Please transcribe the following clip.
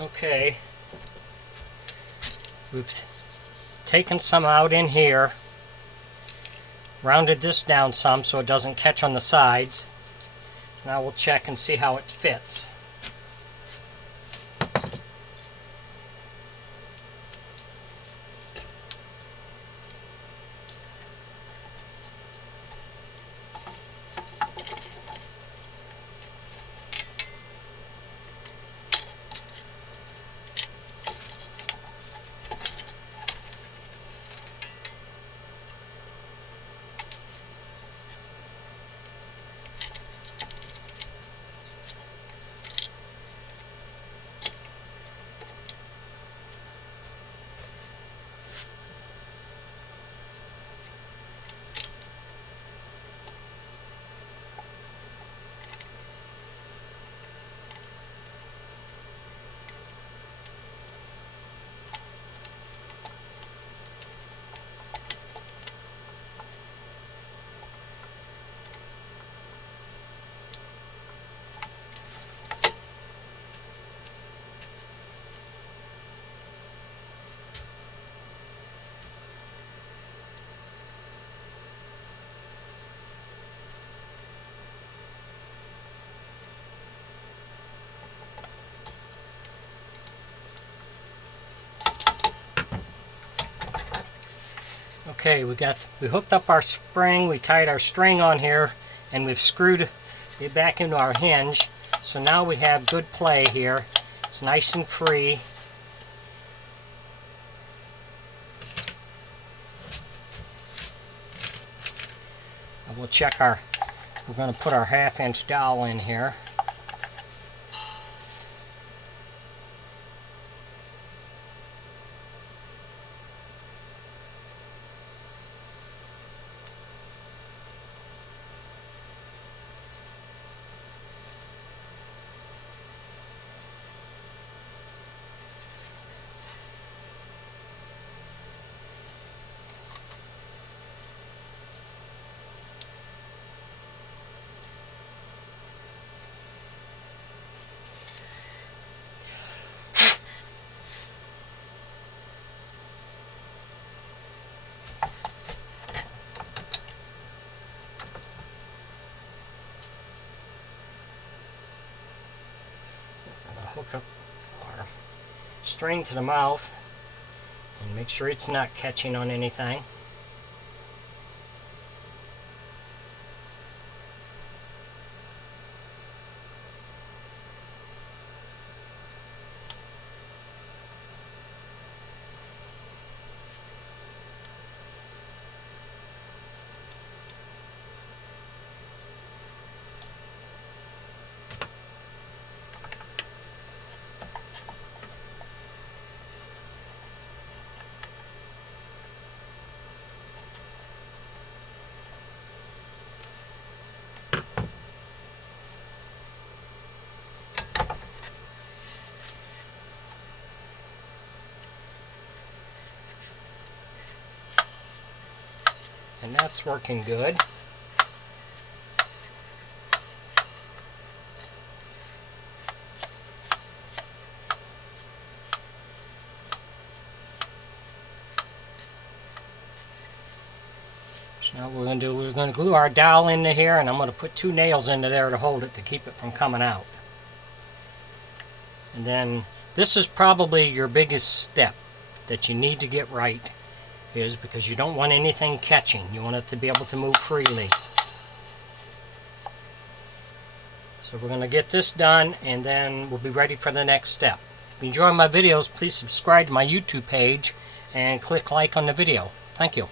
Okay, we've taken some out in here, rounded this down some so it doesn't catch on the sides. Now we'll check and see how it fits. Okay, we hooked up our spring, we tied our string on here, and we've screwed it back into our hinge. So now we have good play here. It's nice and free. And we'll check we're going to put our 1/2-inch dowel in here. Hook up our string to the mouth and make sure it's not catching on anything. And that's working good. So now we're going to glue our dowel into here, and I'm going to put 2 nails into there to hold it to keep it from coming out. And then this is probably your biggest step that you need to get right, is because you don't want anything catching. You want it to be able to move freely. So we're going to get this done, and then we'll be ready for the next step. If you enjoy my videos, please subscribe to my YouTube page and click like on the video. Thank you.